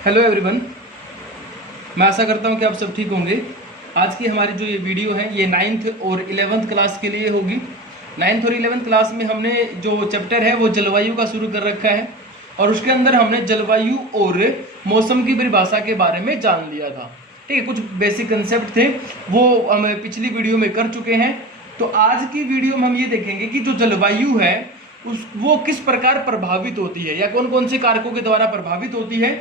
Hello everyone. मैं आशा करता हूं कि आप सब ठीक होंगे। आज की हमारी जो ये वीडियो है ये 9th और 11th क्लास के लिए होगी। 9th और 11th क्लास में हमने जो चैप्टर है वो जलवायु का शुरू कर रखा है और उसके अंदर हमने जलवायु और मौसम की परिभाषा के बारे में जान लिया था। ठीक है, कुछ बेसिक कंसेप्ट थे वो हम पिछली वीडियो में कर चुके हैं। तो आज की वीडियो में हम ये देखेंगे कि जो जलवायु है वो किस प्रकार प्रभावित होती है या कौन कौन से कारकों के द्वारा प्रभावित होती है।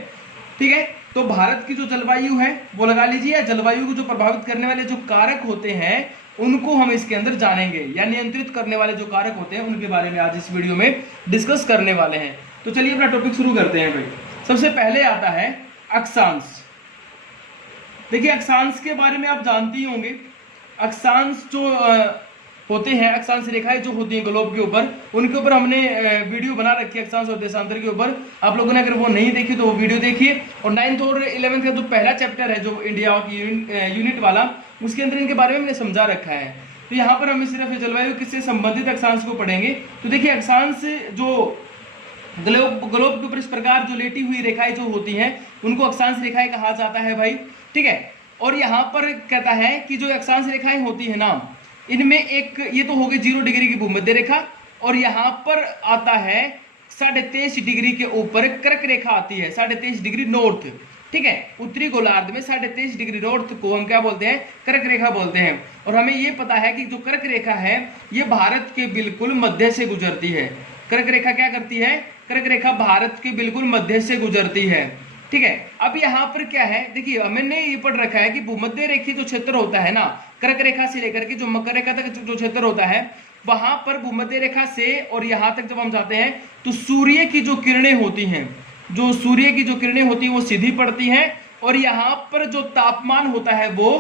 ठीक है, तो भारत की जो जलवायु है वो लगा लीजिए, या जलवायु को जो प्रभावित करने वाले जो कारक होते हैं उनको हम इसके अंदर जानेंगे, या नियंत्रित करने वाले जो कारक होते हैं उनके बारे में आज इस वीडियो में डिस्कस करने वाले हैं। तो चलिए अपना टॉपिक शुरू करते हैं भाई। सबसे पहले आता है अक्षांश। देखिए, अक्षांश के बारे में आप जानते ही होंगे। अक्षांश जो होते हैं, अक्षांश रेखाएं जो होती हैं ग्लोब के ऊपर, उनके ऊपर हमने वीडियो बना रखी है अक्षांश और देशांतर के ऊपर। आप लोगों ने अगर वो नहीं देखी तो वो वीडियो देखिए। और 9th और 11th का जो पहला चैप्टर है जो इंडिया की यूनिट वाला, उसके अंदर इनके बारे में हमने समझा रखा है। तो यहाँ पर हमें सिर्फ जलवायु किससे संबंधित अक्षांश को पढ़ेंगे। तो देखिए, अक्षांश जो ग्लोब के ऊपर इस प्रकार जो लेटी हुई रेखाएं जो होती हैं उनको अक्षांश रेखाएं कहा जाता है भाई। ठीक है, और यहाँ पर कहता है कि जो अक्षांश रेखाएं होती है ना, इनमें एक ये तो हो गई 0 डिग्री की भूमध्य रेखा, और यहाँ पर आता है 23.5 डिग्री के ऊपर कर्क रेखा आती है, 23.5 डिग्री नॉर्थ। ठीक है, उत्तरी गोलार्ध में 23.5 डिग्री नॉर्थ को हम क्या बोलते हैं, कर्क रेखा बोलते हैं। और हमें ये पता है कि जो कर्क रेखा है ये भारत के बिल्कुल मध्य से गुजरती है। कर्क रेखा क्या करती है, कर्क रेखा भारत के बिल्कुल मध्य से गुजरती है। ठीक है, अब यहाँ पर क्या है, देखिए हमने ये पढ़ रखा है कि भूमध्य रेखीय जो क्षेत्र होता है ना, कर्क रेखा से लेकर के जो मकर रेखा तक जो क्षेत्र होता है, वहां पर भूमध्य रेखा से और यहाँ तक जब हम जाते हैं तो सूर्य की जो किरणें होती हैं, जो सूर्य की जो किरणें होती हैं वो सीधी पड़ती हैं, और यहाँ पर जो तापमान होता है वो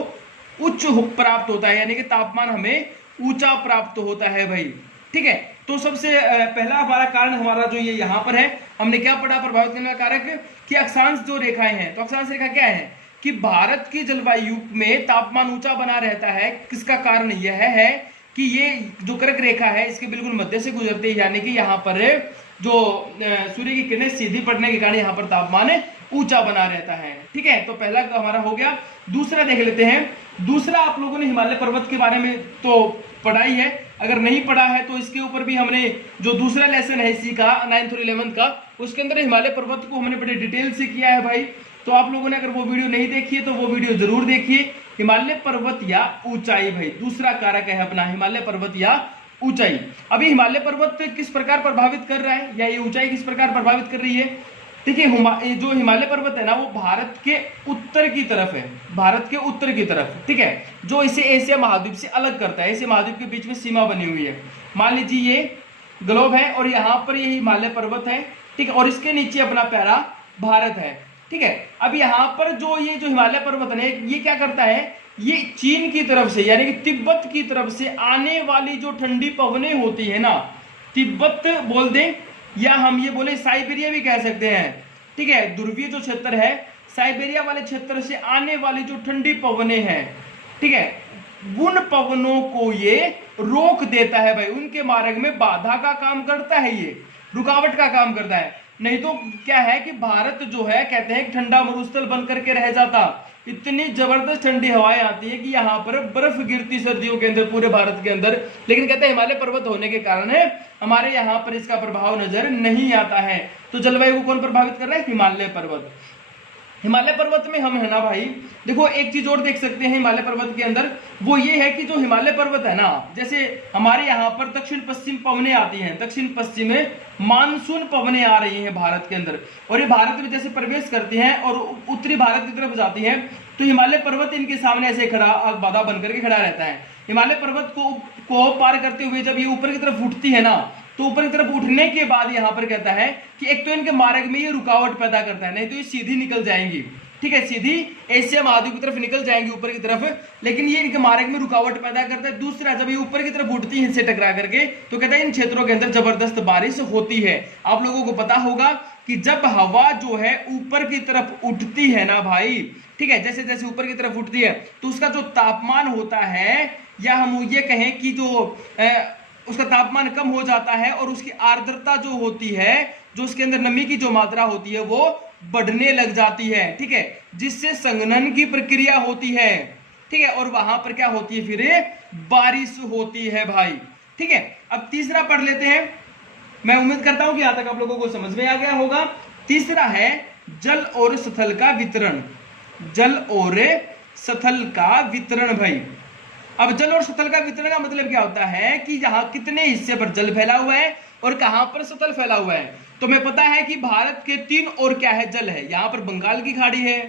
उच्च प्राप्त होता है, यानी कि तापमान हमें ऊंचा प्राप्त होता है भाई। ठीक है, तो सबसे पहला हमारा कारण हमारा जो ये यहाँ पर है, हमने क्या पढ़ा प्रभावित करने का कारक, कि अक्षांश जो रेखाएं हैं। तो अक्षांश रेखा क्या है कि भारत की जलवायु में तापमान ऊंचा बना रहता है। किसका कारण यह है कि ये जो कर्क रेखा है इसके बिल्कुल मध्य से गुजरती है, यानी कि यहाँ पर जो सूर्य की किरणें सीधी पड़ने के कारण यहाँ पर तापमान ऊंचा बना रहता है। ठीक है, तो पहला हमारा हो गया। दूसरा देख लेते हैं। दूसरा, आप लोगों ने हिमालय पर्वत के बारे में तो पढ़ा ही है, अगर नहीं पढ़ा है तो इसके ऊपर भी हमने जो दूसरा लेसन है इसी का 9th और 11th का, उसके अंदर हिमालय पर्वत को हमने बड़े डिटेल से किया है भाई। तो आप लोगों ने अगर वो वीडियो नहीं देखी है तो वो वीडियो जरूर देखिए। हिमालय पर्वत या ऊंचाई भाई दूसरा कारक है अपना, हिमालय पर्वत या ऊंचाई। अभी हिमालय पर्वत किस प्रकार प्रभावित कर रहा है या ये ऊंचाई किस प्रकार प्रभावित कर रही है। देखिए, जो हिमालय पर्वत है ना वो भारत के उत्तर की तरफ है, भारत के उत्तर की तरफ। ठीक है, जो इसे एशिया महाद्वीप से अलग करता है, एशिया महाद्वीप के बीच में सीमा बनी हुई है। मान लीजिए ये ग्लोब है और यहाँ पर ये हिमालय पर्वत है। ठीक है, और इसके नीचे अपना प्यारा भारत है। ठीक है, अब यहाँ पर जो ये जो हिमालय पर्वत है ये क्या करता है, ये चीन की तरफ से यानी कि तिब्बत की तरफ से आने वाली जो ठंडी पवनें होती है ना, तिब्बत बोल दें या हम ये बोले साइबेरिया भी कह सकते हैं। ठीक है, ध्रुवीय जो क्षेत्र है साइबेरिया वाले क्षेत्र से आने वाली जो ठंडी पवनें हैं, ठीक है, उन पवनों को ये रोक देता है भाई, उनके मार्ग में बाधा का काम करता है, ये रुकावट का काम करता है। नहीं तो क्या है कि भारत जो है कहते हैं ठंडा मरुस्थल बन करके रह जाता, इतनी जबरदस्त ठंडी हवाएं आती है कि यहाँ पर बर्फ गिरती सर्दियों के अंदर पूरे भारत के अंदर। लेकिन कहते हैं हिमालय पर्वत होने के कारण है हमारे यहाँ पर इसका प्रभाव नजर नहीं आता है। तो जलवायु को कौन प्रभावित कर रहा है, हिमालय पर्वत। हिमालय पर्वत में हम है ना भाई, देखो एक चीज और देख सकते हैं हिमालय पर्वत के अंदर, वो ये है कि जो हिमालय पर्वत है ना, जैसे हमारे यहाँ पर दक्षिण पश्चिम पवनें आती हैं, दक्षिण पश्चिम में मानसून पवनें आ रही हैं भारत के अंदर, और ये भारत में जैसे प्रवेश करती हैं और उत्तरी भारत की तरफ जाती हैं, तो हिमालय पर्वत इनके सामने ऐसे खड़ा बाधा बनकर के खड़ा रहता है। हिमालय पर्वत को पार करते हुए जब ये ऊपर की तरफ उठती है ना, तो ऊपर की तरफ उठने के बाद यहाँ पर कहता है कि एक तो इनके मार्ग में ये रुकावट पैदा करता है, नहीं तो ये सीधी निकल जाएंगी। ठीक है, सीधी एशिया महाद्वीप की तरफ निकल जाएंगी ऊपर की तरफ, लेकिन ये इनके मार्ग में रुकावट पैदा करता है। दूसरा, जब ये ऊपर की तरफ उठती है इनसे टकरा करके, तो कहता है इन क्षेत्रों के अंदर जबरदस्त बारिश होती है। आप लोगों को पता होगा कि जब हवा जो है ऊपर की तरफ उठती है ना भाई, ठीक है, जैसे जैसे ऊपर की तरफ उठती है तो उसका जो तापमान होता है, या हम ये कहें कि जो उसका तापमान कम हो जाता है और उसकी आर्द्रता जो होती है, जो उसके अंदर नमी की जो मात्रा होती है वो बढ़ने लग जाती है, ठीक है, जिससे संघनन की प्रक्रिया होती है, ठीक है, और वहां पर क्या होती है, फिर बारिश होती है भाई, ठीक है। अब तीसरा पढ़ लेते हैं, मैं उम्मीद करता हूं कि यहां तक आप लोगों को समझ में आ गया होगा। तीसरा है जल और स्थल का वितरण, जल और स्थल का वितरण भाई। अब जल और स्थल का वितरण का मतलब क्या होता है कि यहाँ कितने हिस्से पर जल फैला हुआ है और कहां पर स्थल फैला हुआ है। तो हमें पता है कि भारत के 3 ओर क्या है, जल है। यहाँ पर बंगाल की खाड़ी है,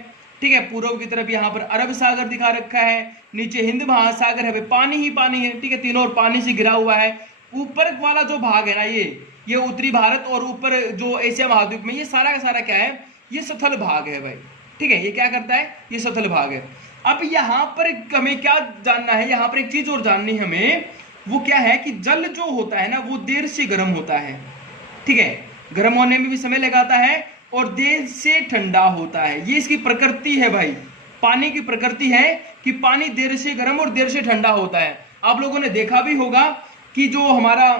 ठीक है, पूर्व की तरफ यहाँ पर अरब सागर दिखा रखा है, नीचे हिंद महासागर है, पानी ही पानी है, ठीक है, तीनों ओर पानी से घिरा हुआ है। ऊपर वाला जो भाग है ना, ये उत्तरी भारत और ऊपर जो एशिया महाद्वीप में, ये सारा का सारा क्या है, ये स्थल भाग है भाई, ठीक है, ये क्या करता है, ये स्थल भाग है। अब यहाँ पर हमें क्या जानना है, यहाँ पर एक चीज और जाननी है हमें, वो क्या है कि जल जो होता है ना, वो देर से गर्म होता है, ठीक है, गर्म होने में भी समय लगाता है और देर से ठंडा होता है। ये इसकी प्रकृति है भाई, पानी की प्रकृति है कि पानी देर से गर्म और देर से ठंडा होता है। आप लोगों ने देखा भी होगा कि जो हमारा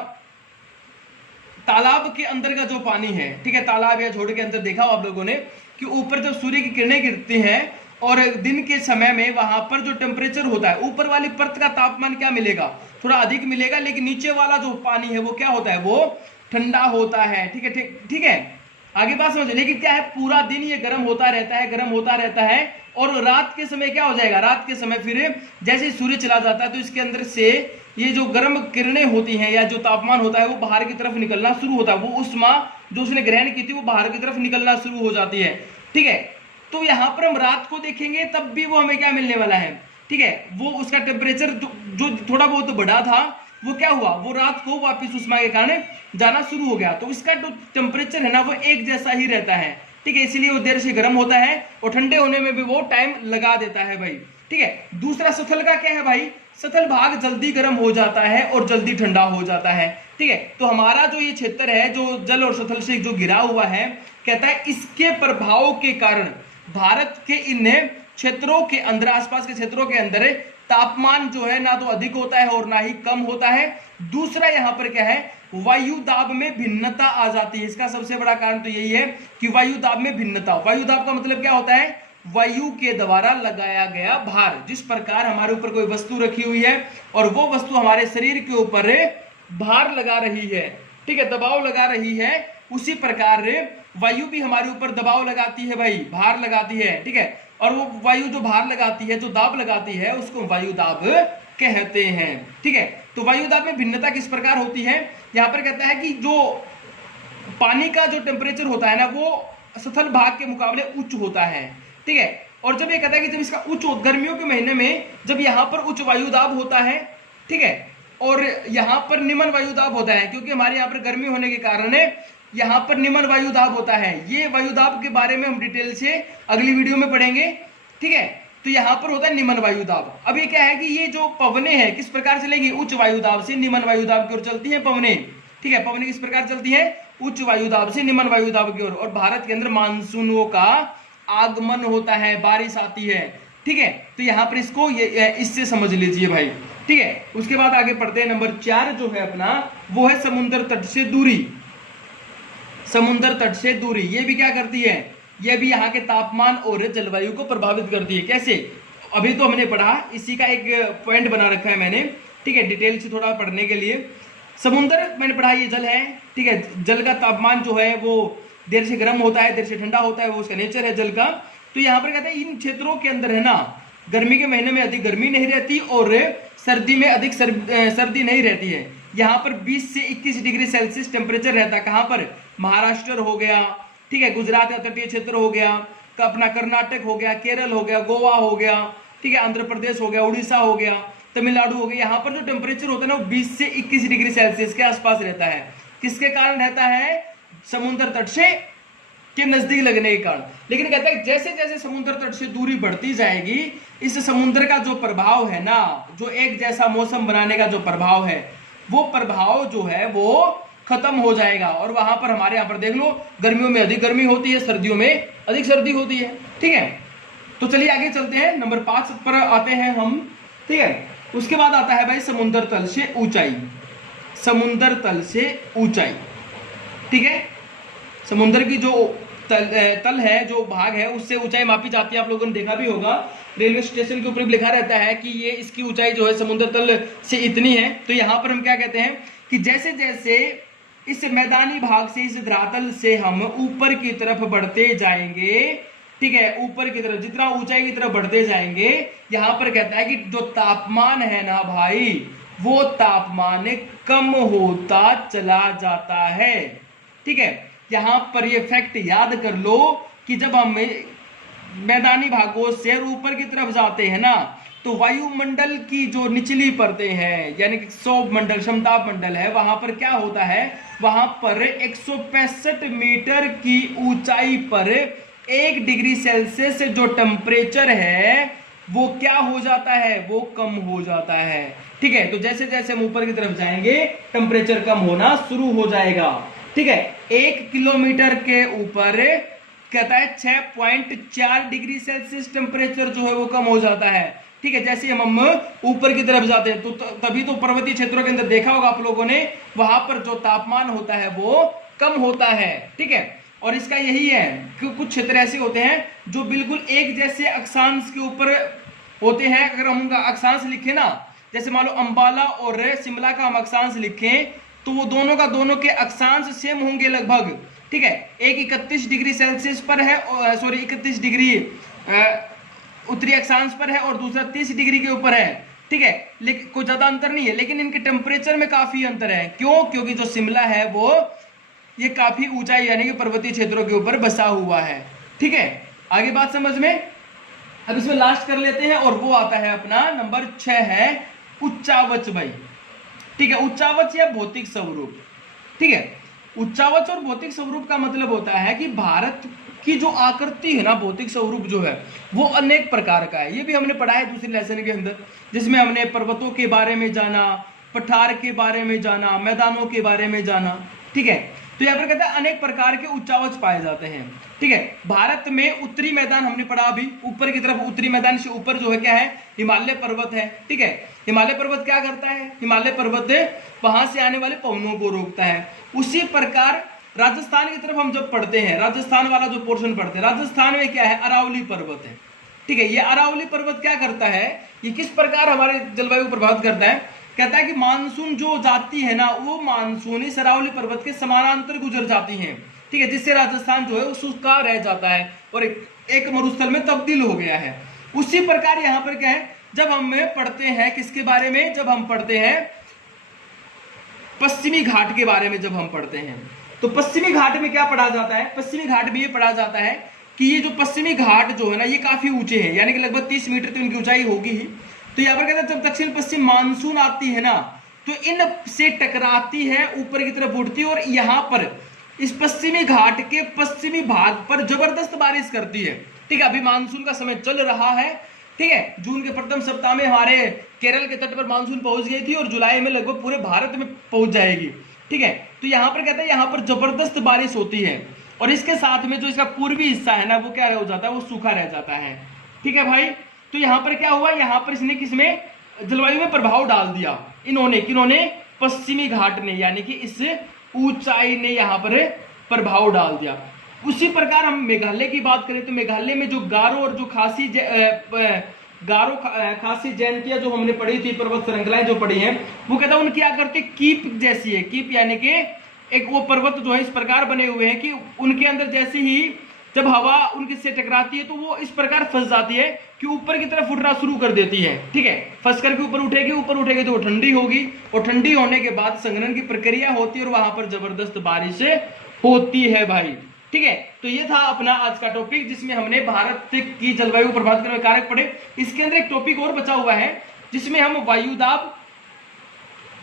तालाब के अंदर का जो पानी है, ठीक है, तालाब या झोड़ के अंदर देखा हो आप लोगों ने कि ऊपर जब सूर्य की किरणें गिरती हैं और दिन के समय में वहां पर जो टेम्परेचर होता है, ऊपर वाली परत का तापमान क्या मिलेगा, थोड़ा अधिक मिलेगा, लेकिन नीचे वाला जो पानी है वो क्या होता है, वो ठंडा होता है, ठीक है, ठीक है, आगे बात समझो। लेकिन क्या है, पूरा दिन ये गर्म होता रहता है, गर्म होता रहता है, और रात के समय क्या हो जाएगा, रात के समय फिर जैसे सूर्य चला जाता है तो इसके अंदर से ये जो गर्म किरणें होती हैं या जो तापमान होता है वो बाहर की तरफ निकलना शुरू होता है, वो उष्मा जो उसने ग्रहण की थी वो बाहर की तरफ निकलना शुरू हो जाती है, ठीक है। तो यहाँ पर हम रात को देखेंगे तब भी वो हमें क्या मिलने वाला है, ठीक है, वो उसका टेम्परेचर जो थोड़ा बहुत बढ़ा था वो क्या हुआ, वो रात को वापिस उष्मा के कारण जाना शुरू हो गया। तो इसका जो टेम्परेचर है ना वो एक जैसा ही रहता है, ठीक है, इसीलिए वो देर से गर्म होता है और ठंडे होने में भी वो टाइम लगा देता है भाई, ठीक है। दूसरा स्थल का क्या है भाई, स्थल भाग जल्दी गर्म हो जाता है और जल्दी ठंडा हो जाता है, ठीक है। तो हमारा जो ये क्षेत्र है जो जल और स्थल से जो घिरा हुआ है, कहता है इसके प्रभाव के कारण भारत के इन क्षेत्रों के अंदर, आसपास के क्षेत्रों के अंदर तापमान जो है ना तो अधिक होता है और ना ही कम होता है। दूसरा यहाँ पर क्या है, वायु दाब में भिन्नता आ जाती है। इसका सबसे बड़ा कारण तो यही है कि वायु दाब में भिन्नता। वायु दाब का मतलब क्या होता है, वायु के द्वारा लगाया गया भार। जिस प्रकार हमारे ऊपर कोई वस्तु रखी हुई है और वो वस्तु हमारे शरीर के ऊपर भार लगा रही है, ठीक है, दबाव लगा रही है, उसी प्रकार वायु भी हमारे ऊपर दबाव लगाती है भाई, भार लगाती है, ठीक है। और वो वायु जो भार लगाती है, जो दाब लगाती है, उसको वायु दाब कहते हैं, ठीक है। तो वायु दाब में भिन्नता किस प्रकार होती है, यहाँ पर कहता है कि जो पानी का जो टेम्परेचर होता है ना वो स्थल भाग के मुकाबले उच्च होता है, ठीक है। और जब ये कहता है कि जब इसका उच्च, गर्मियों के महीने में जब यहाँ पर उच्च वायु दाब होता है, ठीक है, और यहाँ पर निम्न वायु दाब होता है, क्योंकि हमारे यहाँ पर गर्मी होने के कारण यहाँ पर निम्न वायु दाब होता है। ये वायु दाब के बारे में हम डिटेल से अगली वीडियो में पढ़ेंगे, ठीक है। तो यहाँ पर होता है निम्न वायु दाब। अब ये क्या है कि ये जो पवने हैं किस प्रकार चलेगी, उच्च वायु दाब से निम्न वायु दाब की ओर चलती है पवने, ठीक है। पवने किस प्रकार चलती है, उच्च वायु दाब से निम्न वायु दाब की ओर। और भारत के अंदर मानसूनों का आगमन होता है, बारिश आती है, ठीक है। तो यहाँ पर इसको इससे समझ लीजिए भाई, ठीक है। उसके बाद आगे पढ़ते हैं, नंबर 4 जो है अपना वो है समुद्र तट से दूरी। समुद्र तट से दूरी ये भी क्या करती है, ये भी यहाँ के तापमान और जलवायु को प्रभावित करती है। कैसे, अभी तो हमने पढ़ा, इसी का एक पॉइंट बना रखा है मैंने, ठीक है, डिटेल से थोड़ा पढ़ने के लिए। समुद्र मैंने पढ़ा ये जल है, ठीक है, जल का तापमान जो है वो देर से गर्म होता है, देर से ठंडा होता है, वो उसका नेचर है जल का। तो यहाँ पर कहते हैं इन क्षेत्रों के अंदर है ना, गर्मी के महीने में अधिक गर्मी नहीं रहती और सर्दी में अधिक सर्दी नहीं रहती है। यहाँ पर 20 से 21 डिग्री सेल्सियस टेम्परेचर रहता है। कहाँ पर, महाराष्ट्र हो गया, ठीक है, गुजरात का तटीय क्षेत्र हो गया, अपना कर्नाटक हो गया, केरल हो गया, गोवा हो गया, ठीक है, आंध्र प्रदेश हो गया, उड़ीसा हो गया, तमिलनाडु हो गया। यहाँ पर जो टेम्परेचर होता है ना वो 20 से 21 डिग्री सेल्सियस के आसपास रहता है। किसके कारण रहता है, समुद्र तट से के नजदीक लगने के कारण। लेकिन कहते हैं जैसे जैसे समुद्र तट से दूरी बढ़ती जाएगी, इस समुद्र का जो प्रभाव है ना, जो एक जैसा मौसम बनाने का जो प्रभाव है, वो प्रभाव जो है वो खत्म हो जाएगा। और वहां पर हमारे यहाँ पर देख लो, गर्मियों में अधिक गर्मी होती है, सर्दियों में अधिक सर्दी होती है, ठीक है। तो चलिए आगे चलते हैं, नंबर 5 पर आते हैं हम, ठीक है। उसके बाद आता है भाई समुद्र तल से ऊंचाई। समुद्र तल से ऊंचाई, ठीक है, समुद्र की जो तल है, जो भाग है, उससे ऊंचाई मापी जाती है। आप लोगों ने देखा भी होगा, रेलवे स्टेशन के ऊपर भी लिखा रहता है कि ये इसकी ऊंचाई जो है समुद्र तल से इतनी है। तो यहाँ पर हम क्या कहते हैं कि जैसे जैसे इस मैदानी भाग से, इस धरातल से हम ऊपर की तरफ बढ़ते जाएंगे, ठीक है, ऊपर की तरफ जितना ऊंचाई की तरफ बढ़ते जाएंगे, यहां पर कहता है कि जो तापमान है ना भाई, वो तापमान कम होता चला जाता है। ठीक है, यहां पर ये फैक्ट याद कर लो कि जब हम मैदानी भागों से ऊपर की तरफ जाते हैं ना, तो वायुमंडल की जो निचली परतें हैं, यानी कि सौभ मंडल, समताप मंडल है, वहां पर क्या होता है, वहां पर 165 मीटर की ऊंचाई पर 1 डिग्री सेल्सियस जो टेम्परेचर है वो क्या हो जाता है, वो कम हो जाता है। ठीक है, तो जैसे जैसे हम ऊपर की तरफ जाएंगे टेम्परेचर कम होना शुरू हो जाएगा। ठीक है, 1 किलोमीटर के ऊपर कहता है 6.4 डिग्री सेल्सियस टेम्परेचर जो है वो कम हो जाता है। ठीक है, जैसे हम ऊपर की तरफ जाते हैं तो तभी तो पर्वतीय क्षेत्रों के अंदर देखा होगा आप लोगों ने, वहां पर जो तापमान होता है वो कम होता है। ठीक है, और इसका यही है कि कुछ क्षेत्र ऐसे होते हैं जो बिल्कुल एक जैसे अक्षांश के ऊपर होते हैं। अगर हम उनका अक्षांश लिखें ना, जैसे मान लो अंबाला और शिमला का हम अक्षांश लिखें, तो वो दोनों का दोनों के अक्षांश सेम होंगे लगभग। ठीक है, एक 31 डिग्री सेल्सियस पर है, 31 डिग्री उत्तरी अक्षांश पर है, और दूसरा 30 डिग्री के ऊपर है। ठीक है, लेकिन कोई ज्यादा अंतर नहीं है, लेकिन इनके टेम्परेचर में काफी अंतर है। क्यों? क्योंकि जो शिमला है वो ये काफी ऊंचाई यानी कि पर्वतीय क्षेत्रों के ऊपर बसा हुआ है। ठीक है, आगे बात समझ में। अब इसमें लास्ट कर लेते हैं, और वो आता है अपना नंबर 6 है उच्चावच भाई। ठीक है, उच्चावच या भौतिक स्वरूप। ठीक है, उच्चावच और भौतिक स्वरूप का मतलब होता है कि भारत की जो आकृति है ना, भौतिक स्वरूप जो है वो अनेक प्रकार का है। ये भी हमने पढ़ा है दूसरे लेसन के अंदर, जिसमें हमने पर्वतों के बारे में जाना, पठार के बारे में जाना, मैदानों के बारे में जाना। ठीक है, तो यहाँ पर कहता है अनेक प्रकार के उच्चावच पाए जाते हैं। ठीक है, भारत में उत्तरी मैदान हमने पढ़ा अभी, ऊपर की तरफ उत्तरी मैदान से ऊपर जो है क्या है, हिमालय पर्वत है। ठीक है, हिमालय पर्वत क्या करता है, हिमालय पर्वत वहां से आने वाले पवनों को रोकता है। उसी प्रकार राजस्थान की तरफ हम जब पढ़ते हैं, राजस्थान वाला जो पोर्शन पढ़ते हैं, राजस्थान में क्या है, अरावली पर्वत है। ठीक है, ये अरावली पर्वत क्या करता है, ये किस प्रकार हमारे जलवायु को प्रभावित करता है, कहता है कि मानसून जो जाती है ना, वो मानसून इस अरावली पर्वत के समानांतर गुजर जाती हैं। ठीक है, जिससे राजस्थान जो है वो सूखा रह जाता है और एक मरुस्थल में तब्दील हो गया है। उसी प्रकार यहाँ पर क्या है, जब हम पढ़ते हैं किसके बारे में, जब हम पढ़ते हैं पश्चिमी घाट के बारे में, जब हम पढ़ते हैं तो पश्चिमी घाट में क्या पढ़ा जाता है, पश्चिमी घाट में ये पढ़ा जाता है कि ये जो पश्चिमी घाट जो है ना, ये काफी ऊंचे हैं, यानी कि लगभग 30 मीटर की उनकी ऊंचाई होगी ही। तो यहाँ पर कहते हैं जब दक्षिण पश्चिम मानसून आती है ना, तो इन से टकराती है, ऊपर की तरफ उड़ती है, और यहाँ पर इस पश्चिमी घाट के पश्चिमी भाग पर जबरदस्त बारिश करती है। ठीक है, अभी मानसून का समय चल रहा है। ठीक है, जून के प्रथम सप्ताह में हमारे केरल के तट पर मानसून पहुंच गई थी, और जुलाई में लगभग पूरे भारत में पहुंच जाएगी। ठीक है, तो यहाँ पर कहते हैं यहाँ पर जबरदस्त बारिश होती है, और इसके साथ में जो इसका पूर्वी हिस्सा है ना, वो क्या हो जाता है, वो सूखा रह जाता है। ठीक है भाई, तो यहाँ पर क्या हुआ, यहाँ पर इसने किसमें जलवायु में प्रभाव डाल दिया, इन्होंने, किन्होंने, पश्चिमी घाट ने, यानी कि इस ऊंचाई ने यहाँ पर प्रभाव डाल दिया। उसी प्रकार हम मेघालय की बात करें तो मेघालय में जो गारो और जो खासी खासी जयंतियां जो हमने पढ़ी थी, पर्वत श्रृंखलाएं जो पढ़ी हैं, वो कहता है उनकी आकृति कीप जैसी है। कीप यानी कि एक वो पर्वत जो है इस प्रकार बने हुए हैं कि उनके अंदर जैसे ही जब हवा उनके से टकराती है तो वो इस प्रकार फंस जाती है कि ऊपर की तरफ उठना शुरू कर देती है। ठीक है, फंस करके ऊपर उठेगी तो वो ठंडी होगी, और ठंडी होने के बाद संघनन की प्रक्रिया होती है और वहां पर जबरदस्त बारिश होती है भाई। ठीक है, तो ये था अपना आज का टॉपिक, जिसमें हमने भारत की जलवायु को प्रभावित करने कारक पढ़े। इसके अंदर एक टॉपिक और बचा हुआ है, जिसमें हम वायुदाब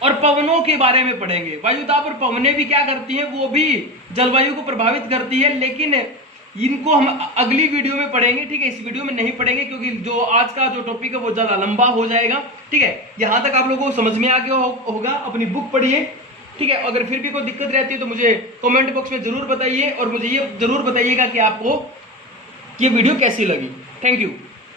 और पवनों के बारे में पढ़ेंगे। वायुदाब और पवनें भी क्या करती हैं, वो भी जलवायु को प्रभावित करती है, लेकिन इनको हम अगली वीडियो में पढ़ेंगे। ठीक है, इस वीडियो में नहीं पढ़ेंगे क्योंकि जो आज का जो टॉपिक है वो ज्यादा लंबा हो जाएगा। ठीक है, यहां तक आप लोगों को समझ में आ गया होगा, अपनी बुक पढ़िए। ठीक है, अगर फिर भी कोई दिक्कत रहती है तो मुझे कमेंट बॉक्स में जरूर बताइए, और मुझे ये जरूर बताइएगा कि आपको ये वीडियो कैसी लगी। Thank you.